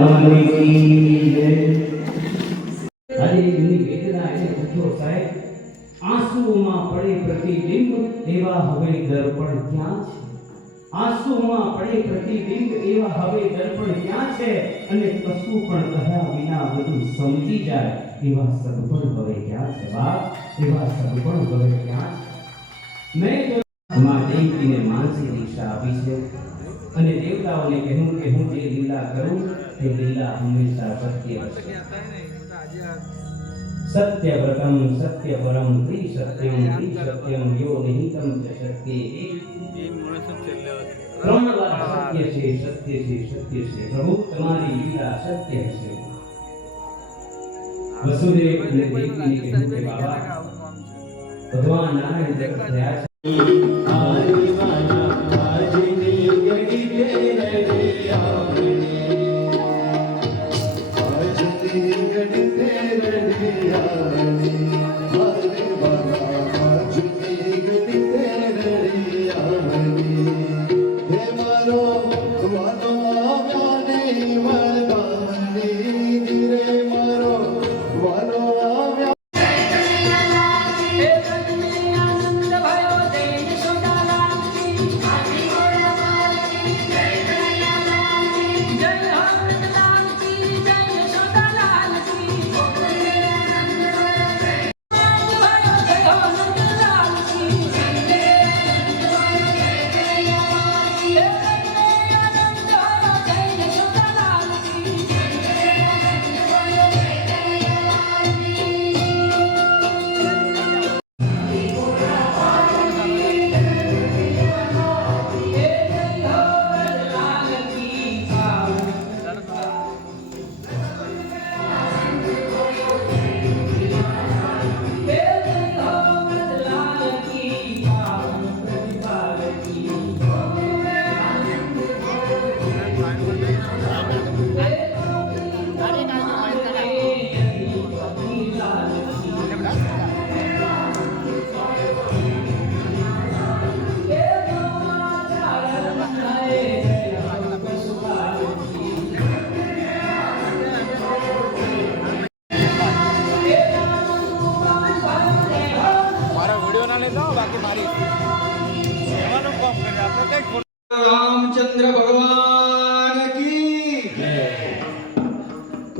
ભગવાન કી જય એમની વેદના એવા હવે ક્યાં છે આંસુઓમાં પડે પ્રતિબિંબ અને પણ હવે ક્યાં મેં માં દેવકીને આપી છે અને દેવતાઓને કહ્યું કે હું જે લીલા કરું તે લીલા હંમેશા સત્ય હશે. ત્રિ સત્યમ ત્રિ સત્યમ યો નિહિતમ ચ સત્ય સત્ય છે સત્ય છે સત્ય છે. પ્રભુ, તમારી લીલા સત્ય છે વસુદેવ અને દેવકીને કહ્યું કે, બાબા, ભગવાન નારાયણ જગત થયા છે.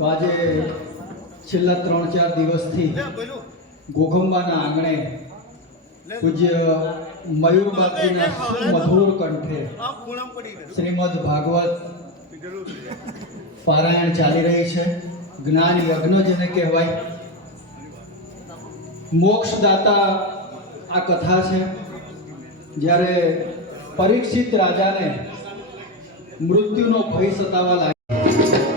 તો આજે છેલ્લા ત્રણ ચાર દિવસથી ગોખંબાના આંગણે પૂજ્ય મયુર બાપુના મધુર કંઠે શ્રીમદ ભાગવત પારાયણ ચાલી રહી છે. જ્ઞાન યજ્ઞ જેને કહેવાય. મોક્ષદાતા આ કથા છે. જ્યારે પરીક્ષિત રાજાને મૃત્યુનો ભય સતાવા લાગ્યો.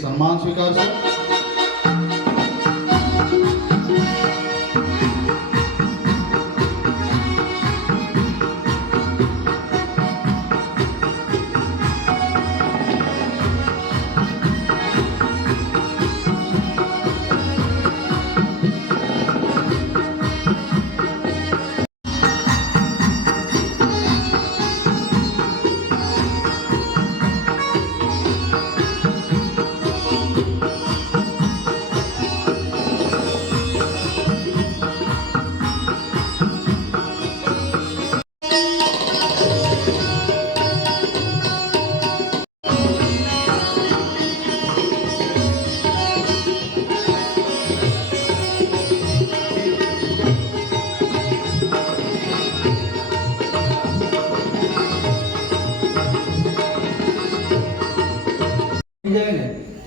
સન્માન સ્વીકારશે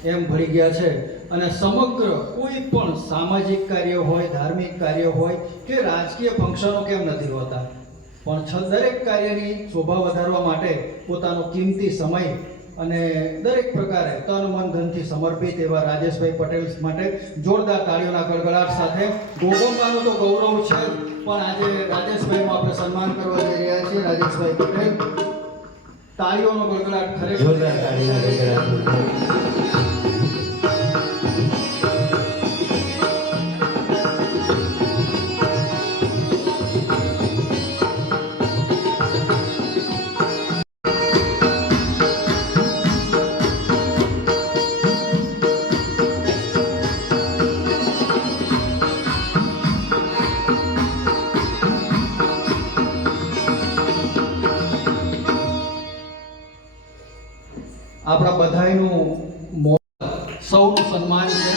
પડી ગયા છે. અને સમગ્ર કોઈ પણ સામાજિક કાર્ય હોય, ધાર્મિક કાર્ય હોય કે રાજકીય ફંક્શનો કેમ નથી હોતા. પણ દરેક કાર્યની શોભા વધારવા માટે પોતાનો કિંમતી સમય અને દરેક પ્રકારે તન, મન, ધનથી સમર્પિત એવા રાજેશભાઈ પટેલ માટે જોરદાર તાળીઓના ગડગડાટ સાથે ગોગોંબાનું તો ગૌરવ છે, પણ આજે રાજેશભાઈનું આપણે સન્માન કરવા જઈ રહ્યા છીએ. રાજેશભાઈ પટેલ, તાળીઓનો ગડગડાટ ખરેખર જોરદાર. सम्मान से